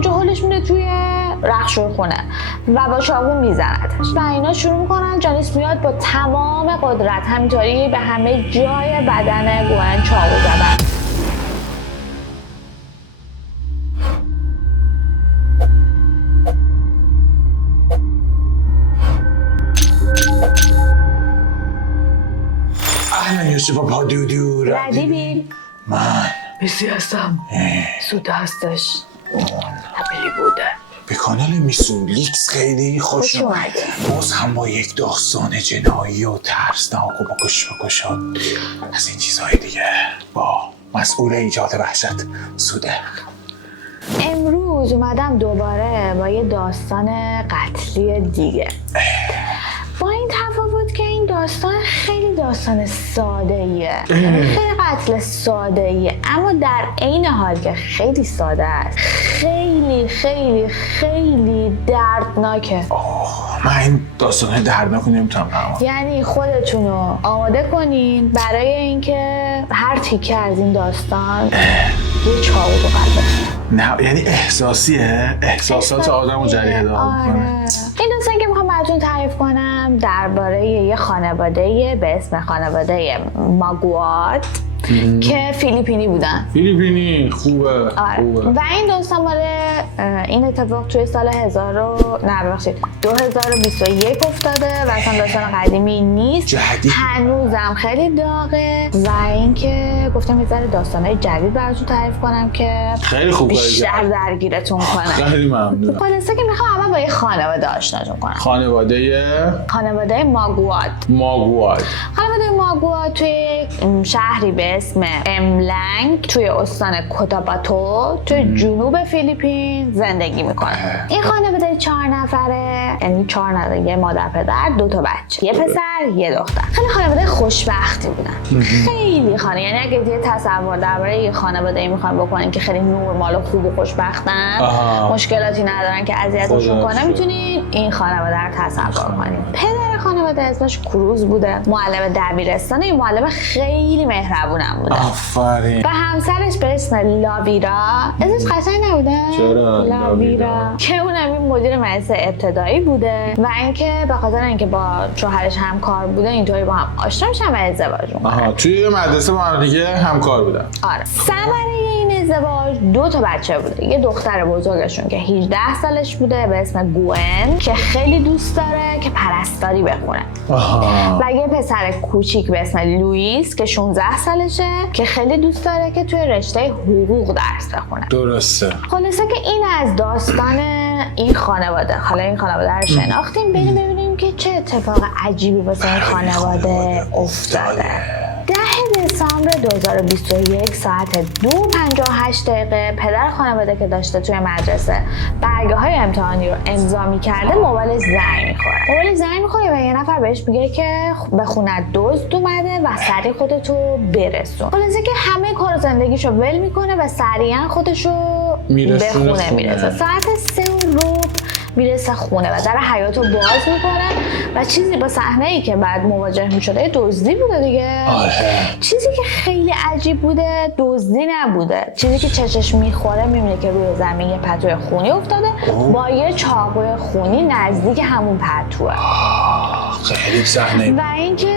اونجا هولش میده توی رخشوی خونه و با چاقو میزنتش و اینا شروع میکنن جانیس میاد با تمام قدرت همینطوری به همه جای بدن گوئن چاقو زدن. اهلا یوسف پادودو ردیبی من بیسی هستم سوده هستش هملی بوده به کانال میسولیکس خیلی خوش اومده. باز هم با یک داستان جنایی و ترسناک و با کش از این چیزهای دیگه با مسئول ایجاد وحشت سوده. امروز اومدم دوباره با یه داستان قتلی دیگه، با این تفاوت که این داستان خیلی داستان ساده ایه، خیلی قتل ساده ایه، اما در عین حال که خیلی ساده است خیلی خیلی خیلی دردناکه. من این داستان دردناک نمیتونم بفهمم. یعنی خودتونو آماده کنین برای اینکه هر تیکه از این داستان یه چاقو تو قلبه. نه یعنی احساسیه، احساسات آدمو جریه دار میکنه. این داستان که میخوام براتون تعریف کنم درباره یه خانواده به اسم خانواده ماگوارد که فیلیپینی بودن. فیلیپینی خوبه. خوبه. و این داستان مال این اتفاق توی سال 2021 افتاده و اصلا داستان قدیمی نیست، جدید هنوزم خیلی داغه و اینکه گفتم یه ذره داستانای جدید براتون تعریف کنم که خیلی خوبه، بیشتر درگیرتون کنه. خیلی ممنونم. خلاصه که میخوام اول با یه خانواده آشناتون کنم. خانواده ماگوارد. خانواده ماگوارد توی شهری به اسم املنگ توی استان کوتاباتو توی جنوب فیلیپین زندگی میکنه. این خانواده 4 نفره، یعنی 4 نفره، یه مادر پدر 2 تا بچه، یه پسر یه دختر. خیلی خانواده خوشبختی بودن. خیلی یعنی اگه یه تصور درباره یه خانواده میخوان بکنین که خیلی نرمال و خوب و خوشبختن، مشکلاتی ندارن که اذیتشون کنه، میتونین این خانواده رو تصور کنین. پدر خانواده اسمش کروز بوده، معلم دبیرستان، یه معلم خیلی مهربونم بوده. آفرین. و همسرش به اسم لاویرا، اسمش قشنگ نبوده؟ چرا؟ لاویرا که اونم این مدیر مدرسه ابتدایی بوده و اینکه به خاطر اینکه با شوهرش همکار بوده اینطوری با هم آشنا میشن و ازدواج میکنن. توی مدرسه با هم دیگه همکار بودن. آره. ثمره این ازدواج 2 تا بچه بوده. یه دختر بزرگشون که 18 سالش بوده به اسم گوئن که خیلی دوست داره که پرستاری بخونه. و یه پسر کوچیک به اسم لوئیس که 16 سالشه که خیلی دوست داره که توی رشته حقوق درس بخونه. درسته. خلاصه که این از داستان این خانواده. حالا این خانواده رو شناختیم، بریم ببینیم که چه اتفاق عجیبی واسه این خانواده افتاده. 10 دسامبر 2021 ساعت 2:58 پدر خانواده که داشته توی مدرسه برگه‌های امتحانی رو امضا می‌کرده موبایلش زنگ می‌خوره و یه نفر بهش میگه که به خونه دزد اومده و سریع خودتو برسون. خلاصه که همه کار زندگیشو ول میکنه و سریعا خودشو به خونه میرسه. ساعت 3:15 میرسه خونه و در حیاطو باز میکنه و چیزی با صحنه‌ای که بعد مواجه میشده دزدی بوده دیگه. چیزی که خیلی عجیب بوده دزدی نبوده، چیزی که چشش میخوره میبینه که روی زمین یه پتوی خونی افتاده با یه چاقوی خونی نزدیک همون پتوه. خیلی صحنه. و اینکه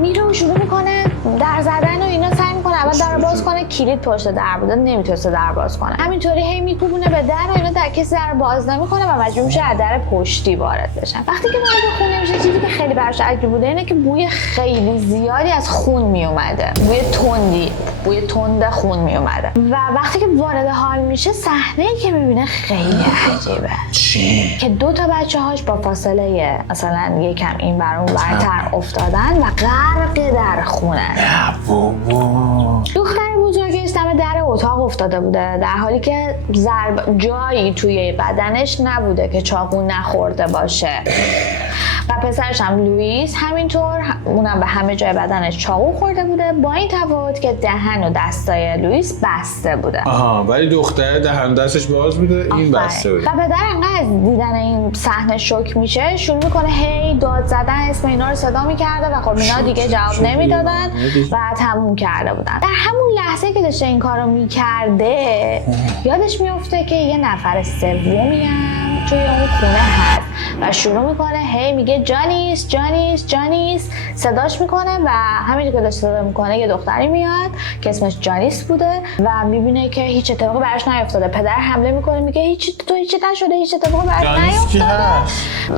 میره و شروع میکنه در زدن و اینا، سعی میکنه اول در باز کنه، کلید پشت در بوده نمیتونه در باز کنه، همینطوری هی میکوبونه به در و اینا، در کسی در باز نمیکنه و مجبور میشه از در پشتی وارد بشن. وقتی که وارد خونه میشه چیزی که خیلی براش عجیب بوده اینه که بوی خیلی زیادی از خون میومده، بوی تند خون میومده و وقتی که وارد حال میشه صحنه‌ای که میبینه خیلی عجیبه. چی؟ که 2 تا بچه‌هاش با فاصله مثلا یکم این بر اون برتر افتادن و غرق در خونه. دختر بزرگش دم در اتاق افتاده بوده در حالی که جایی توی بدنش نبوده که چاقو نخورده باشه و پسرش هم لوئیس همینطور، اونم به همه جای بدنش چاقو خورده بوده، با این تفاوت که دهن و دستای لوئیس بسته بوده. ولی دختر دهن دستش باز بوده، این بسته بوده. و پدر انقدر از دیدن این صحنه شوک میشه شروع میکنه هی داد زدن اسم اینا رو صدا میکرده و خب اینا دیگه جواب نمیدادن و تموم کرده بودن. در همون لحظه که داشته این کارو میکرده یادش میفته که یه نفر سومی هم توی اون خونه هست و شروع میکنه هی میگه جانیس جانیس جانیس صداش میکنه و همینجور که داشت صدا میکنه یه دختری میاد که اسمش جانیس بوده و میبینه که هیچ اتفاقی براش نیفتاده. پدر حمله میکنه میگه هیچ نشده، هیچ اتفاقی براش نیفتاده.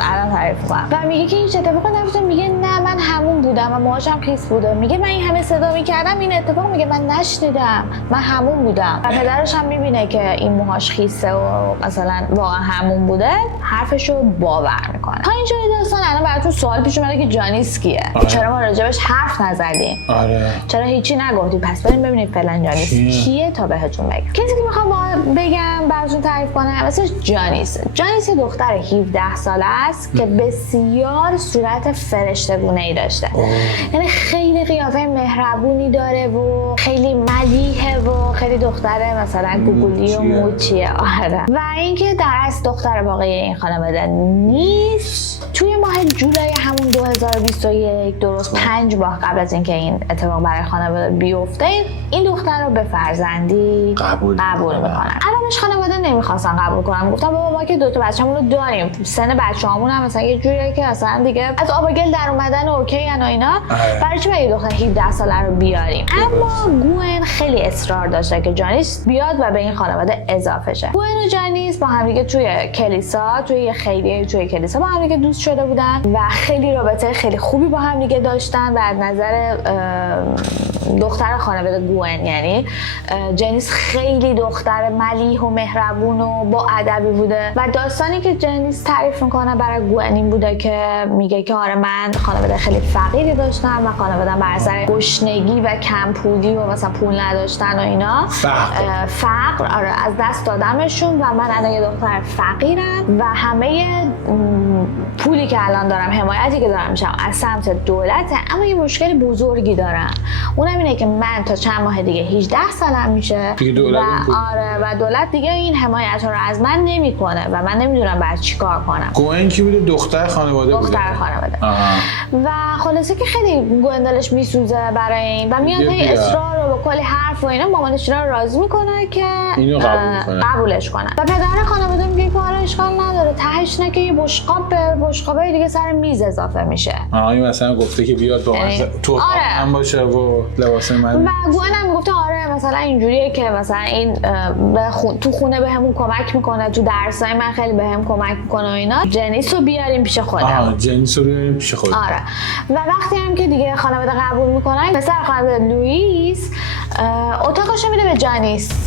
الان تعریف کنم. و میگه که هیچ اتفاقی نیفتاده، میگه نه من همون بودم و موهاشم خیس بوده. میگه من این همه صدا میکردم این اتفاق، میگه من نشنیدم، من همون بودم. و پدرش هم میبینه که این موهاش خیسه و مثلا واقعا همون بوده، حرفشو باور میکنه. تا اینجا داستان الان براتون سوال پیش اومده که جانیس کیه؟ چرا ما راجبش حرف نزدیم؟ چرا هیچی نگفتیم؟ پس بریم ببینید فعلا جانیس کیه تا بهتون بگم. کسی که میخوام بگم براتون تعریف کنم اسمش جانیس. جانیس یه دختر 17 ساله است که بسیار صورت فرشته‌گونه‌ای داشته. یعنی خیلی قیافه مهربونی داره و خیلی ملیحه و خیلی دختر مثلا گوگولی و موچیه. آره. و اینکه در اصل دختر واقعی این خانواده نیست. توی ماه جولای همون 2021 درست 5 ماه قبل از اینکه این اتفاق برای خانواده بیفته این دختر رو به فرزندی قبول میکنن. اولش خانواده نمیخواستن قبول کنن، گفتن بابا ما که 2 تا بچه‌مون رو داریم، سن بچه‌هامون هم مثلا یه جوریه که اصلا دیگه از آب و گل در اومدن اوکی ان و اینا، برای چی یه دختر 17 ساله رو بیاریم؟ اما گوئن خیلی اصرار داشته که جانیس بیاد و به این خانواده اضافه شه. گوئن و جانیس با هم دیگه توی کلیسا، توی کلیسا با هم دیگه دوست شده بودن و خیلی رابطه خیلی خوبی با هم دیگه داشتن و از نظر دختر خانواده گوئن یعنی جانیس خیلی دختر ملیح و مهربون و با ادبی بوده و داستانی که جانیس تعریف میکنه برای گوئن این بوده که میگه که آره من خانواده خیلی فقیری داشتم و خانواده‌ام بر اثر گشنگی و کمپولی و مثلا پول نداشتن و اینا فقر آره از دست دادمشون و من الان یه دختر فقیرم و همه پولی که الان دارم، حمایتی که دارم میشم از سمت دولته، اما یه مشکل بزرگی دارم، اونم اینه که من تا چند ماه دیگه 18 سالم میشه و دولت دیگه این حمایت رو از من نمیکنه و من نمیدونم باید چیکار کنم. گوئن کی بوده؟ دختر خانواده بوده. و خلاصه که خیلی گوئن دلش میسوزه برای این و میاد هی اصرار و با کلی حرف و اینا مامانش رو راضی میکنه که اینو قبولش کنه و پدر خانواده میگه که آره اشکال نداره، تهش نه که یه بشقابه دیگه سر میز اضافه میشه. این مثلا گفته که بیاد با تو هم باشه و لباس من و گوئن هم گفته آره مثلا اینجوریه که مثلا این تو خونه بهمون کمک میکنه، تو درسای من خیلی بهم کمک میکنه و اینا، جانیس رو بیاریم پیش خودم. آره. و وقتی هم که دیگه خانواده قبول میکنن پسر خانواده لوئیس اتاقش میده به جانیس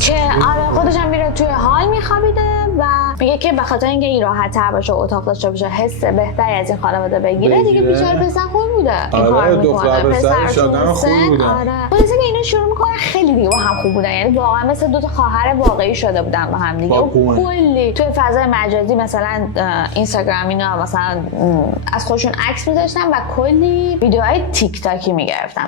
که آره خودش هم میره توی حال میخوابیده و میگه که به خاطر اینکه این راحت تر باشه اتاق داشته باشه حس بهتری از این خانواده بگیره دیگه بیچاره پسر خوبی بوده این کار میکنه، پسرش آدم خوبی بوده. آره خلاصه که اینا شروع میکنن خیلی دیگه با هم خوب بودن، یعنی واقعا مثل 2 تا خواهر واقعی شده بودن با هم دیگه. کلی توی فضای مجازی مثلا اینستاگرام اینا مثلا از خودشون عکس میذاشتن و کلی ویدیوهای تیک تاکی میگرفتن.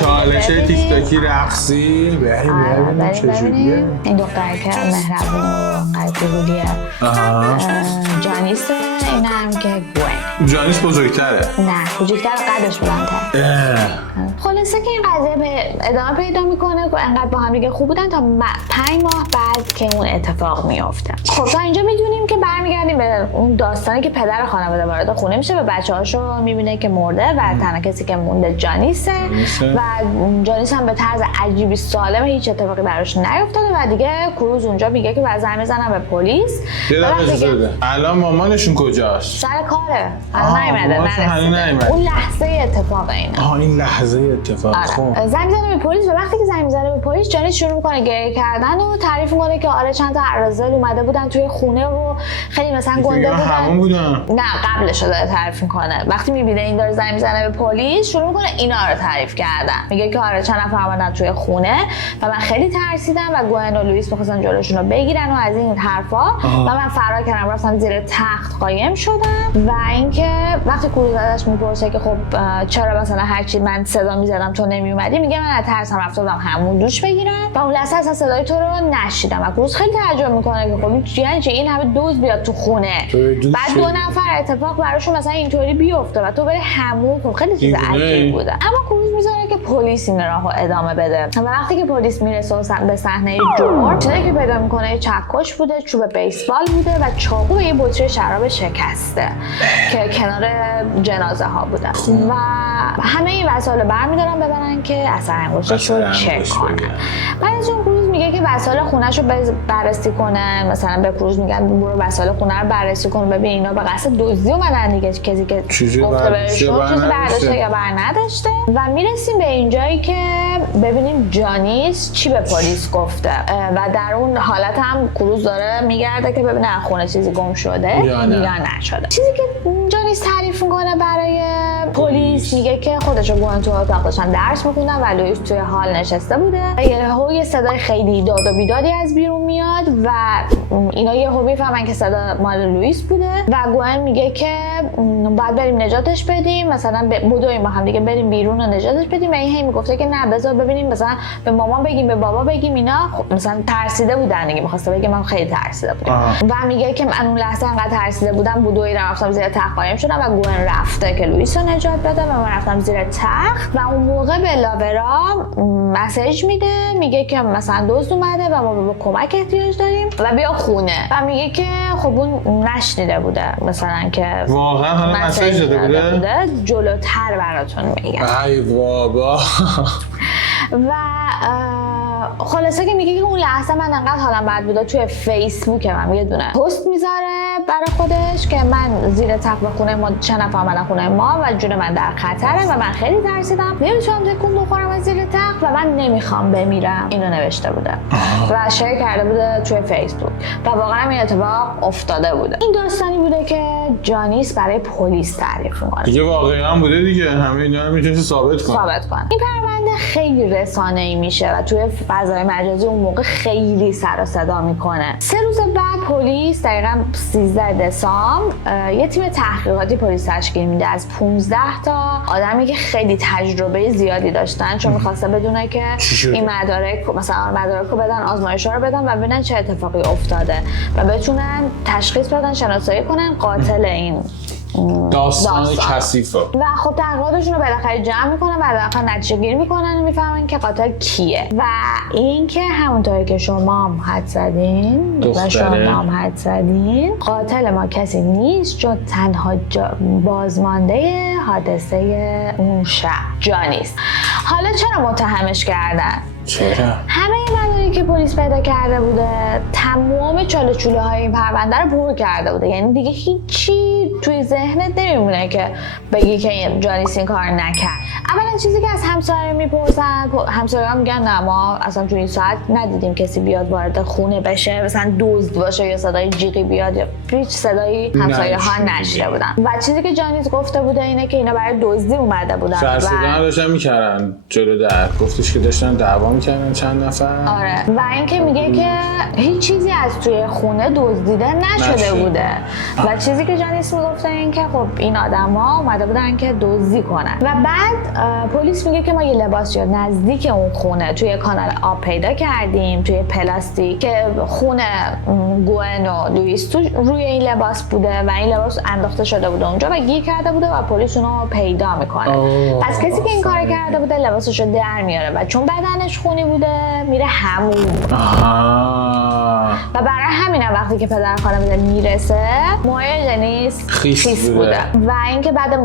چالش تیک تاکی رقصی بریم چجوریه این دختره که مهربون و قلبیه جانیس، این هم که گوئن. جانیس بزرگتره؟ نه کوچیک‌تر، قدش بلندتره. خلاصه که این قضیه به ادامه پیدا میکنه و انقدر با هم دیگه خوب بودن تا 5 ماه بعد که اون اتفاق میفته. خب تا اینجا میدونیم که برمیگردیم به اون داستانی که پدر خانواده وارد خونه میشه و بچه‌هاشو میبینه که مرده و تنها کسی که مونده جانیسه و جانیس هم به طرز عجیبی سالمه، هیچ اتفاقی براش نیفتاده و دیگه کروز اونجا میگه که بعد زنگ میزنن به پلیس. الان مامانشون کجاست؟ سر کاره. الان نیومده. اون لحظه اتفاق اینا. این لحظه اتفاق. خب زنگ میزنه به پلیس و وقتی که زنگ میزنه به پلیس جانیس شروع میکنه گریه کردن و تعریف میکنه که آره چند تا عرازل اومده بودن توی خونه و خیلی مثلا گنده بودن. نه قبلش داره تعریف میکنه. وقتی میبینه این داره زنگ میزنه به پلیس شروع میکنه اینا رو تعریف کردن. میگه که آره چند نفر اومدن توی خونه و من خیلی ترسیدم و گوئن و لوئیس می‌خواستن جلوشون رو بگیرن و از این حرفا و من فرار کردم رفتم زیر تخت قایم شدم. و اینکه وقتی کروز ازش میپرسه که خب چرا مثلا هر چی من صدا میزدم تو نمیومدی، میگه من از ترسم رفته بودم همون دوش بگیرم و اون لحظه اصلا صدای تو رو نشیدم. و کروز خیلی تعجب میکنه که خب یعنی چه این همه دوز بیاد تو خونه، بعد 2 نفر اتفاق براشون مثلا اینطوری بیفته و تو بری همون. خب خیلی چیز عجیب بوده. اما کروز میذاره که پلیس این راهو ادامه بده و وقتی که پلیس میرسه به صحنه جرم، چیزی که پیدا میکنه چکش بوده، چوب بیسبال بوده و چاقو به یه بطری شراب شکسته که کنار جنازه ها بوده و همه این وسایل برمی‌دارن ببرن که اثر انگشتش رو چک کنن. بعد از اون کروز میگه که وسایل خونه‌ش رو بررسی کنه، مثلا به کروز میگن برو وسایل خونه رو بررسی کن ببین اینا به قصد دزدی اومدن دیگه، کسی که گفته بهشون چیزی برداشته یا بر نداشته. و میرسیم به اینجایی که ببینیم جانیس چی به پلیس گفته و در اون حالت هم کروز داره میگرده که ببینه خونه چیزی گم شده یا نشده. چیزی که جانیس تعریف میکنه برای پلیس میگه که خودشو گوهن تو اتاق داشتن درس میخوندن و لوئیس توی حال نشسته بوده و یه صدای خیلی داد و بیدادی از بیرون میاد و اینا یهو میفهمن که صدا مال لوئیس بوده و گوهن میگه که باید بریم نجاتش بدیم، مثلا بدویم با هم دیگه بریم بیرون و نجاتش بدیم و این هی میگفته که نه بذار ببینیم مثلا به مامان بگیم به بابا بگیم. اینا مثلا ترسیده بودن دیگه، می‌خواسته بگه من خیلی ترسیده بودم و میگه که من اون لحظه انقدر ترسیده بودم بدوی رفتم زیر تخت قایم شدم و گوهن رفته که لوئیس رو نجات بده و من رفتم زیر تخت و اون موقع به لاورا مسیج میده میگه که مثلا دزد اومده و ما به کمک احتیاج داریم و بیا خونه و میگه که خب اون نشنیده بوده مثلا که واقعا هم مسیج داده بوده جلوتر براتون میگم. ای بابا. و خلاصه که میگه که اون لحظه من انقدر حالم بد بوده توی فیسبوک من یه دونه پست میذاره برای خودش که من زیر تخت خونه ما چند نفر اومدن خونه ما و جون من در خطره و من خیلی ترسیدم، نمیتونم تکون بخورم از زیر تخت و من نمیخوام بمیرم. اینو نوشته بوده و شیر کرده بوده توی فیسبوک و واقعا این اتفاق افتاده بوده. این داستانی بوده که جانیس برای پلیس تعریف می‌کنه. دیگه واقعا بوده دیگه، همه اینا رو میتونه ثابت کنه. این پرونده خیلی رسانه‌ای میشه و توی فضای مجازی اون موقع خیلی سر و صدا میکنه. 3 روز بعد پلیس دقیقاً 13 دسامبر یه تیم تحقیقاتی پلیس تشکیل میده از 15 تا آدمی که خیلی تجربه زیادی داشتن، چون می‌خواسته بدونه که این مدارک مثلا مدارک رو بدن، آزمایش‌ها رو بدن و ببینن چه اتفاقی افتاده و بتونن تشخیص بدن، شناسایی کنن قاتل این داستان کثیفه. و خب تحقیقاتشون رو بالاخره جمع میکنن و بالاخره نتیجه گیری میکنن و میفهمن که قاتل کیه و این که همونطوری که شما هم حد زدین و شما هم حد زدین قاتل ما کسی نیست چون تنها بازمانده حادثه اون شب جانیس. حالا چرا متهمش کردن؟ چرا؟ همه مدارکی که پلیس پیدا کرده بوده تمام چاله چوله های این پرونده رو پر کرده بوده، یعنی دیگه هیچی توی ذهنت نمیمونه که بگی که جانیس این کار نکرد. اولا چیزی که از همسایه میپرسن، همسایه‌ها میگن نه ما اصلا توی این ساعت ندیدیم کسی بیاد وارد خونه بشه مثلا دزد باشه یا صدای جیغی بیاد یا هیچ صدایی همسایه‌ها نشیده بودن. و چیزی که جانیس گفته بوده اینه که اینا برای دزدی اومده بودن. سرسدن داشتن میکردن جلو در، گفتش که داشتن دعوا میکردن چند نفر. آره و اینکه میگه که هیچ چیزی از توی خونه دزدیده نشده بوده و چیزی که جانیس میگفته این که خب این آدما اومده بودن که دزدی کنن. و بعد پلیس میگه که ما یه لباسی نزدیک اون خونه توی کانال آب پیدا کردیم توی پلاستیک که خونه گوئن و لوئیس تو روی این لباس بوده و این لباس انداخته شده بوده اونجا و گیر کرده بوده و پلیس اونو پیدا میکنه. پس کسی که این کار کرده بوده لباسشو در میاره و چون بدنش خونی بوده میره همون. و برای همین وقتی که پدر خانواده میرسه موهای جانیس خیس بوده و اینکه بعد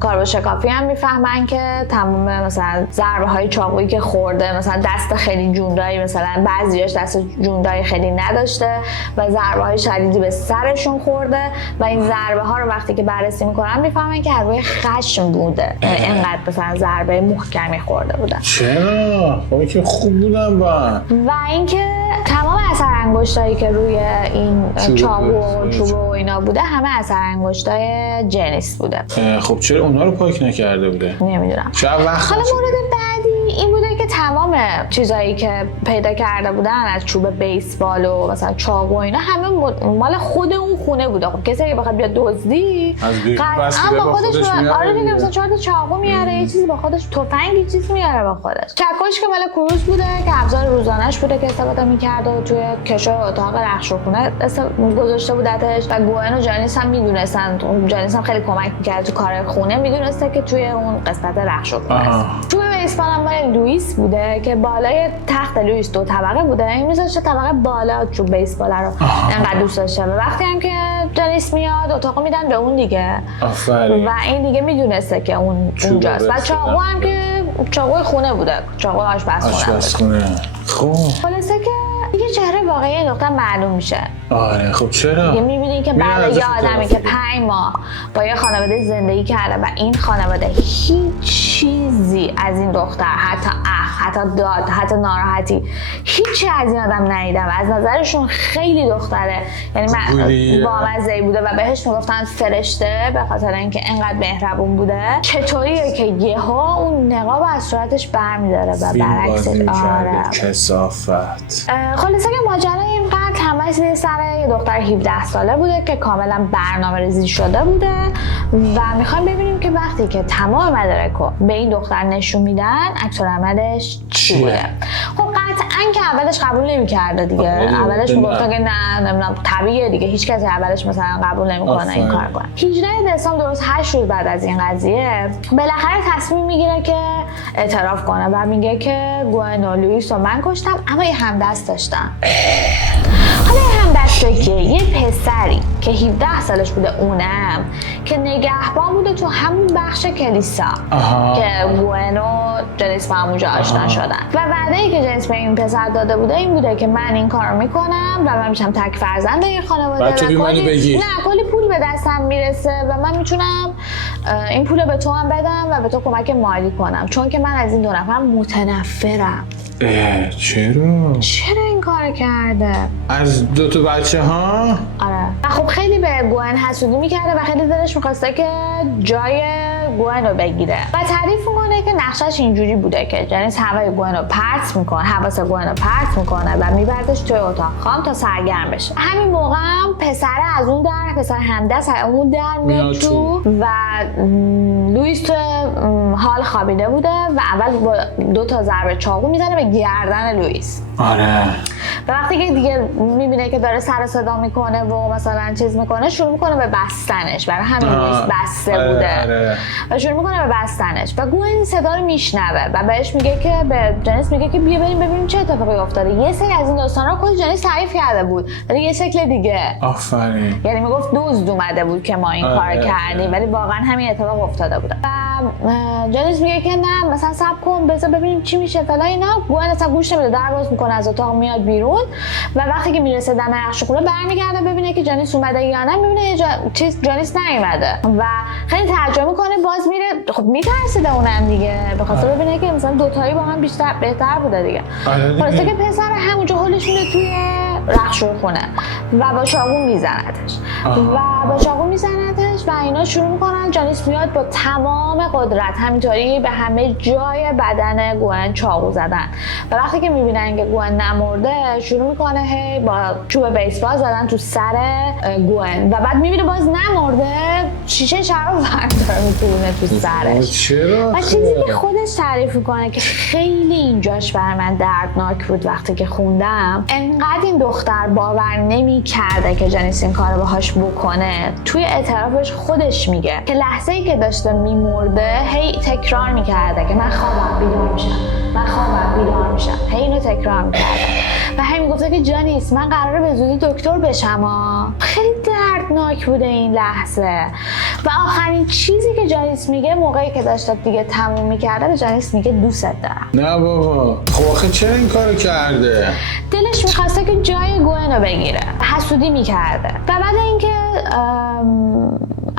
کارو شکافی هم میفهمن که تمام مثلا ضربه های چاقویی که خورده مثلا دست خیلی جوندایی، مثلا بعضیاش دست جوندایی خیلی نداشته و ضربه های شدیدی به سرشون خورده و این ضربه ها رو وقتی که بررسی میکنن میفهمن که از روی خشم بوده، اینقدر مثلا ضربه محکمی خورده بودن. چرا؟ خب که خوب بودن با و اینکه تمام اثر انگشتایی که روی این چاقو و چوب و اینا بوده همه اثر انگشتای جنیس بوده. خب چرا اونا رو پاک نکرده بوده؟ نمیدونم. چرا وقت حالا مورد بعدی این بوده که تمام چیزایی که پیدا کرده بودن از چوب بیسبال و مثلا چاقو و اینا همه مال خود اون خونه بوده. خب کسی که بخواد بیاد دزدی قطعا با خودش آره دیگه مثلا 4 تا چاقو میاره، یه چیزی با خودش، تفنگ، چیزی میاره با خودش. چکش که مال کروز بوده که ابزار روزانه‌اش بوده که استفاده می‌کرد و توی کشو اتاق رخش و خونه گذاشته بودتش و گوئن و جانیس هم میدونستن. جانیس هم خیلی کمک می‌کرد تو کار خونه، میدونسته که توی اون قسمت رخش و خونه است. چوب بیسبال هم مال لوئیس بوده که بالای تخت لوئیس 2 طبقه بوده، این میذاشته طبقه بالا چوب بیسبال رو انقدر دوست داشته و وقتی هم که جانیس میاد اتاقو میدن به اون دیگه. آفرین. و این دیگه میدونسته که اون اونجاست. و چاقو هم که چاقوی خونه بوده، چاقو آشپزخونه. خب خلاصه که دیگه چهره واقعی این دختر معلوم میشه. آره خب چرا؟ دیگه میبینین که بعد یه آدمی که 5 ماه با یه خانواده زندگی کرده و این خانواده هیچ چیزی از این دختر، حتی حتی داد، حتی ناراحتی، هیچی از این آدم ندیدم و از نظرشون خیلی دختره، یعنی بامزه‌ای بوده و بهش میگفتن فرشته به خاطر اینکه انقدر مهربون بوده. چطوریه که یهو اون نقاب از صورتش برمی‌داره و برعکسش آره کثافت. خلاصه که ماجرا این قتل همش سر یه دختر 17 ساله بوده که کاملا برنامه‌ریزی شده بوده و میخوایم ببینیم که وقتی که تمام مدارکو به این دختر نشون میدن عکس العملش چی بوده. خب قطعا که اولش قبول نمی‌کرده دیگه. اولش میگفت که نه نمیدونم طبیعیه دیگه، هیچ کسی اولش مثلا قبول نمیکنه این کار کنه. 18 دسامبر درست 8 روز بعد از این قضیه بالاخره تصمیم میگیره که اعتراف کنه و میگه که گوئن و لوئیس رو من کشتم اما یه همدست داشتم. حالا همدسته که یه پسری که 17 سالش بوده، اونم که نگهبان بوده تو همون بخش کلیسا که گوئن و جانیس با همونجا آشنا شدن و وعده‌ای که جانیس به این پسر داده بوده این بوده که من این کارو میکنم و من میشم تک فرزند این خانواده و کلی پول به دستم میرسه و من میتونم این پولو به تو هم بدم و به تو کمک مالی کنم چون که من از این 2 نفر متنفرم. چرا این کار کرده؟ از 2 تا بچه ها؟ آره. خب خیلی به گوئن حسودی میکرده و خیلی دلش میخواسته که جای گوئن رو بگیره و تعریف میکنه که نقشش اینجوری بوده که جانیس هوای گوئن رو پرت میکنه، حواس گوئن رو پرت میکنه و میبردش توی اتاق خواب تا سرگرم بشه. همین موقع هم پسر از اون در، پسر همدست از اون در میاد تو و لوئیس تو حال خوابیده بوده و اول با 2 تا ضربه چاقو میزنه به گردن لوئیس. آره. و وقتی که دیگه میبینه که داره سر صدا میکنه و مثلا چیز میکنه شروع میکنه به بستنش، برای همین لوئیس بسته بوده و شروع میکنه به بستنش و گوئن صدا رو میشنوه و بهش میگه که به جانیس میگه که بیا بریم ببینیم چه اتفاقی افتاده. یه سری از این داستانا رو خود جانیس تعریف کرده بود ولی یه شکل دیگه. آفرین. یعنی میگفت دزد اومده بود که ما این کار کردیم ولی واقعا همین اتفاق افتاده بود. و جانیس میگه که نه مثلا صبر کن بذار ببینیم چی میشه فلان اینا. گوئن اصلا گوش نمیده، در باز میکنه، از اتاق میاد بیرون و وقتی که میرسه دم رخش خونه برمیگرده ببینه که جانیس اومده یا نه، میبینه چیز جانیس نیومده و خیلی تعجب میکنه، باز میره. خب میترسیده اونم دیگه به خاطر ببینه که مثلا 2 تایی با هم بیشتر بهتر بوده دیگه. خلاصه که پسر همونجا هولش میده توی رخش خونه و با چاقو میزنتش و اینا شروع میکنن. جانیس میاد با تمام قدرت همینطوری به همه جای بدن گوئن چاقو زدن و وقتی که میبینن که گوئن نمرده شروع میکنه هی با چوب بیسبال زدن تو سر گوئن و بعد میبینه باز نمرده، شیشه شراب برداره میتونه تو سرش. چرا؟ و چیزی که خودش تعریف میکنه که خیلی اینجاش برای من دردناک بود وقتی که خوندم، انقدر این دختر باور نمیکرده که جانیس این کارو باهاش بکنه. توی اعترافش خودش میگه که لحظه‌ای که داشته میمرده هی تکرار میکرده که من خوابم بیدار میشم، هی اینو تکرار میکرده و هی میگفته که جانیس من قراره به زودی دکتر بشم. خیلی دردناک بوده این لحظه. و آخرین چیزی که جانیس میگه موقعی که داشته دیگه تموم میکرده به جانیس میگه دوست دارم. نه بابا، خب آخه چرا این کارو کرده؟ دلش میخواسته که جای گوئن رو بگیره، حسودی میکرده و بعد اینکه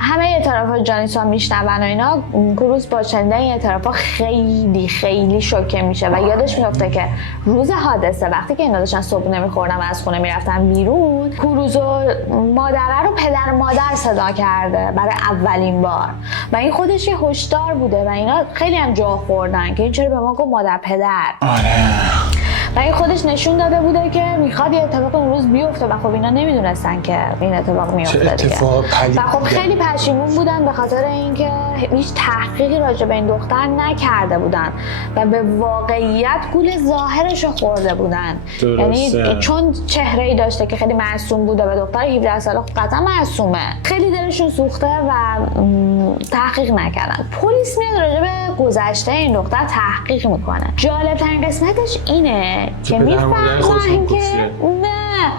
همه اعترافات جانیسا میشنون و اینا. کروس با شنیدن این اعترافات خیلی خیلی شوکه میشه و یادش میفته که روز حادثه وقتی که اینا داشتن صبحونه میخوردن و از خونه میرفتن بیرون، کروز و مادره رو پدر مادر صدا کرده برای اولین بار و این خودش یه هشدار بوده و اینا خیلی هم جا خوردن که این چرا به ما گفت مادر پدر. و این خودش نشون داده بوده که میخواد یه اتفاق اون روز بیفته و خب اینا نمیدونستن که این اتفاق میفته دیگه. و خب خیلی پشیمون بودن به خاطر اینکه هیچ تحقیقی راجع به این دختر نکرده بودن و به واقعیت گول ظاهرش رو خورده بودن. یعنی چون چهره‌ای داشته که خیلی معصوم بوده و دختر 17 ساله قطعا معصومه، خیلی دلشون سوخته و تحقیق نکردن. پلیس میاد راجع به گذشته این دختر تحقیق میکنه. جالب‌ترین قسمتش اینه که میفهمن که نه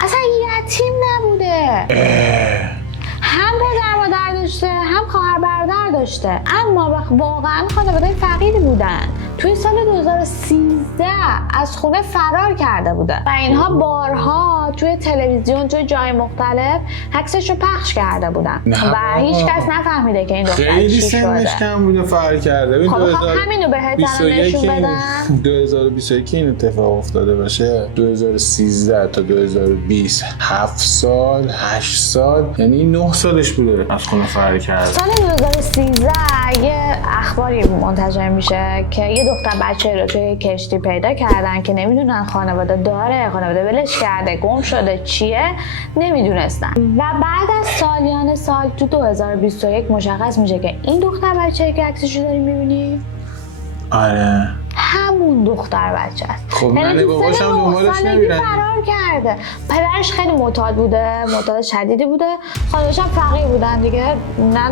اصلا یتیم نبوده، هم پدر مادر داشته هم خواهر برادر داشته، اما واقعا خانواده فقیری بودن. توی سال 2013 از خونه فرار کرده بودن و اینها بارها توی تلویزیون توی جای مختلف عکسش رو پخش کرده بودن و هیچ کس نفهمیده که این دختر خیلی سنش کم بوده فرار کرده. خب همینو بهت نشون بدم. 2021 این اتفاق افتاده باشه، 2013 تا 2020 7 سال 8 سال، یعنی 9 سالش بوده از خونه فرار کرده. سال 2013 یه اخباری منتشر میشه که یه دختر بچه رو توی کشتی پیدا کردن که نمیدونن خانواده داره، خانواده ولش کرده، گم شده، چیه نمیدونستن. و بعد از سالیان سال تو 2021 مشخص میشه که این دختر بچه‌ای که عکسشو داری میبینی آره همون دختر بچه است. خب من باباشم دنبالش نمیرن. فرار کرده. پدرش خیلی معتاد بوده، معتاد شدیدی بوده، خانواده‌اش هم فقیر بودن دیگه،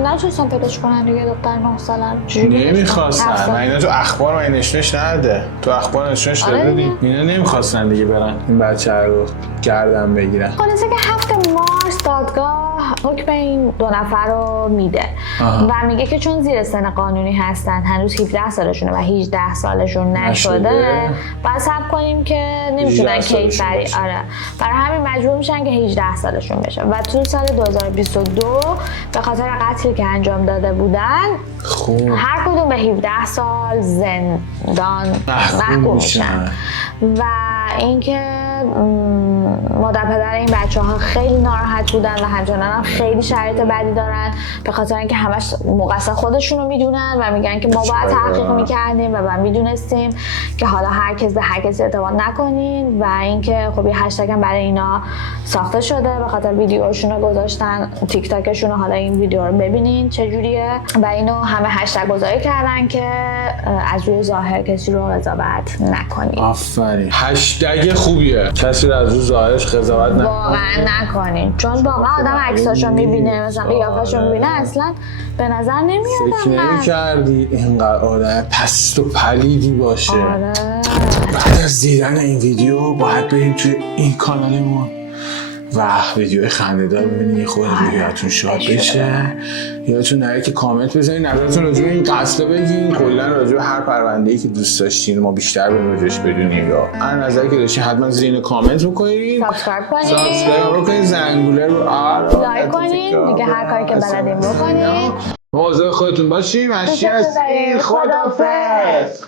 نتونستن پیداش کنن دیگه. دختر 9 ساله نمیخواستن. اینا تو اخبار من نشونش نده، تو اخبار نشونش داده دیگه. اینا نمیخواستن دیگه برن این بچه رو گردن بگیرن. خلاصه که 7 مارس دادگاه حکم این 2 نفر رو میده و میگه که چون زیر سن قانونی هستن، هنوز 17 سالشونه و 18 سالشون نشده، باید صبر کنیم که نمیتونن کیس بری. آره برای همین مجبور میشن که 18 سالشون بشه و تو سال 2022 به خاطر قتلی که انجام داده بودن هر کدوم به 17 سال زندان محکوم میشن. و اینکه مادر پدر این بچه‌ها خیلی ناراحت بودن و همچنان هم خیلی شرایط بدی دارن به خاطر اینکه همش مقصر خودشون رو میدونن و میگن که ما باید تحقیق میکردیم و میدونستیم که حالا هر کس به هر کسی اعتماد نکنین. و اینکه خب یه هشتگ هم برای اینا ساخته شده به خاطر ویدیوشون رو گذاشتن تیک تاکشون رو، حالا این ویدیو رو ببینین چجوریه. و اینو همه هشتگ گذاری کردن که از روی ظاهر کسی رو قضاوت نکنین. آفرین، هشتگ خوبیه. کسی رو از روی ظاهرش قضاوت نکنین، واقعا نکنین، چون واقعا آدم عکساشو میبینه مثلا قیافه‌شو میبینه اصلا به نظر نمیاد فکر نمی‌کردی اینقدر آدم پست و پلیدی باشه. آره. بعد از دیدن این ویدیو باید بریم توی این کانالمون و ویدیوهای خنده‌دار ببینید، یه خود رویاتون شاد بشه. یادتون نره که کامنت بزنید، نظرتون راجع به این قتل بگین، کلا راجع به هر پرونده‌ای که دوست داشتین ما بیشتر راجعش بدونیم یا هر نظری که داشتین حتما زیر کامنت بکنید، سابسکرایب بکنید، زنگوله رو لایک کنید، دیگه هر کاری که بلدین بکنید. مواظب خودتون باشین. ماشین هستین. خداحافظ.